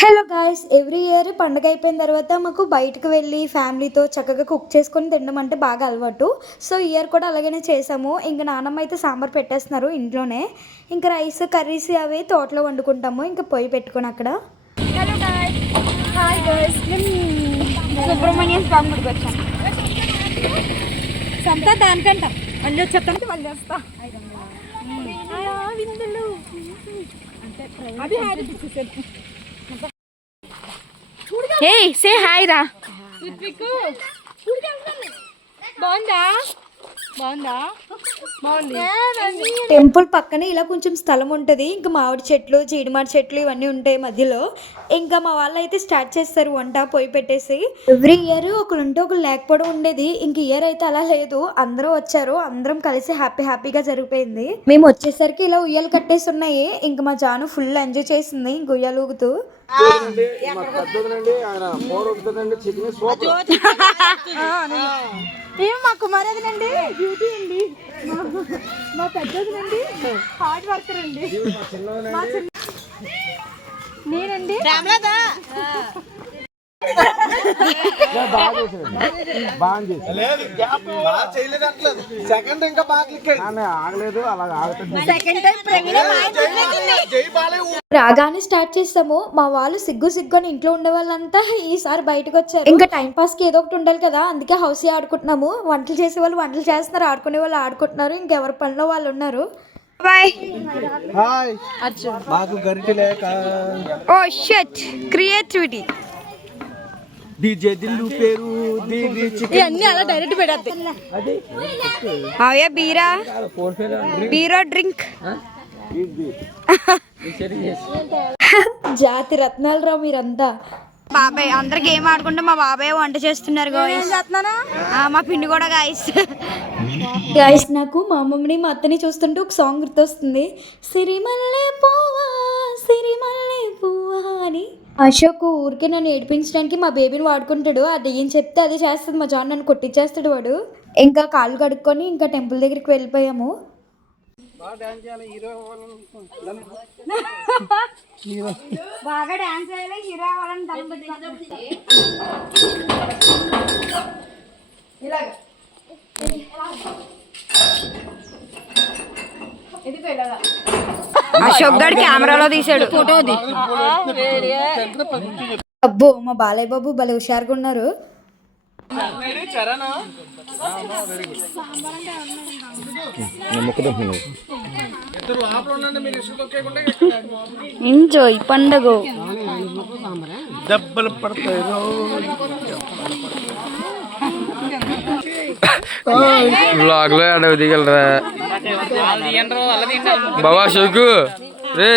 Hello guys, every year పండగ అయిపోయిన తర్వాత మాకు బయటకు వెళ్ళి ఫ్యామిలీతో చక్కగా కుక్ చేసుకొని తినడం అంటే బాగా అలవాటు. సో ఇయర్ కూడా అలాగనే చేసాము. ఇంకా నాన్నమ్మ అయితే సాంబార్ పెట్టేస్తున్నారు ఇంట్లోనే. ఇంకా రైస్ కర్రీస్ అవి తోటలో వండుకుంటాము ఇంకా పొయ్యి పెట్టుకొని అక్కడ. Hello guys, hi guys, Subrahmanyam Swamy గుడికి వచ్చాం. సంతా దానికంట మళ్ళీ చెప్తాను మళ్ళీ వస్తా. విందులు అది హే సే హాయ్ రా. బాగుందా? బాగుందా? టెంపుల్ పక్కనే ఇలా కొంచెం స్థలం ఉంటుంది. ఇంకా మామిడి చెట్లు జీడిమాడి చెట్లు ఇవన్నీ ఉంటాయి మధ్యలో. ఇంకా మా వాళ్ళు అయితే స్టార్ట్ చేస్తారు వంట పొయ్యి పెట్టేసి. ఎవ్రీ ఇయర్ ఒకరు ఉంటే ఒకరు లేకపోవడం ఉండేది. ఇంక ఇయర్ అయితే అలా లేదు, అందరూ వచ్చారు, అందరం కలిసి హ్యాపీగా జరిగిపోయింది. మేము వచ్చేసరికి ఇలా ఉయ్యాలు కట్టేసి ఉన్నాయి. ఇంకా మా జాను ఫుల్ ఎంజాయ్ చేసింది ఇంక ఉయ్యాలు ఊగుతూ. మా కుమారదనండి బ్యూటీ అండి, మా పెద్దదనండి హార్డ్ వర్కర్ అండి, నేనండి రాగానే స్టార్ట్ చేస్తాము. మా వాళ్ళు సిగ్గు అని ఇంట్లో ఉండే వాళ్ళంతా ఈసారి బయటకు వచ్చారు. ఇంకా టైం పాస్ కి ఏదో ఒకటి ఉండాలి కదా, అందుకే హౌస్ ఆడుకుంటున్నాము. వంటలు చేసే వాళ్ళు వంటలు చేస్తున్నారు, ఆడుకునే వాళ్ళు ఆడుకుంటున్నారు, ఇంకెవరి పనిలో వాళ్ళు ఉన్నారు. బాయ్. హాయ్. మాకు గరిటె లేక ఓ షట్ క్రియేటివిటీ డీజే దిల్లు పేరు ఇవన్నీ అలా డైరెక్ట్ పెడద్ది. అవే బీరా డ్రింక్ జాతి రత్నాలు రా మీరంతా. బాబాయ్ అందరు గేమ్ ఆడుకుంటే మా బాబాయ్ వంట చేస్తున్నారు. మా పిండి కూడా గాయస్ నాకు మా అమ్మమ్మని మా అత్తని చూస్తుంటే ఒక సాంగ్ గుర్తొస్తుంది, సిరిమల్లె పువ్వా సిరిమల్లె పువ్వా అని. అశోక్ ఊరికే నన్ను ఏడిపించడానికి మా బేబీని వాడుకుంటాడు. అది ఏం చెప్తే అది చేస్తుంది. మా జాన్ నన్ను కొట్టించేస్తాడు వాడు. ఇంకా కాళ్ళు కడుక్కొని ఇంకా టెంపుల్ దగ్గరికి వెళ్ళిపోయాము. బాగా డాన్స్ చేయాలి, హీరో అవ్వాలని అశోక్ గడ్ కెమెరాలో తీసాడు ఫోటోది. అబ్బో మా బాలయ్య బాబు భలే హుషారుగా ఉన్నారు. ఎంజాయ్ పండగ. దెబ్బలు పడతాయి. బ్లాగ్ లో అడవి దిగలరా బాబా షోకు రే.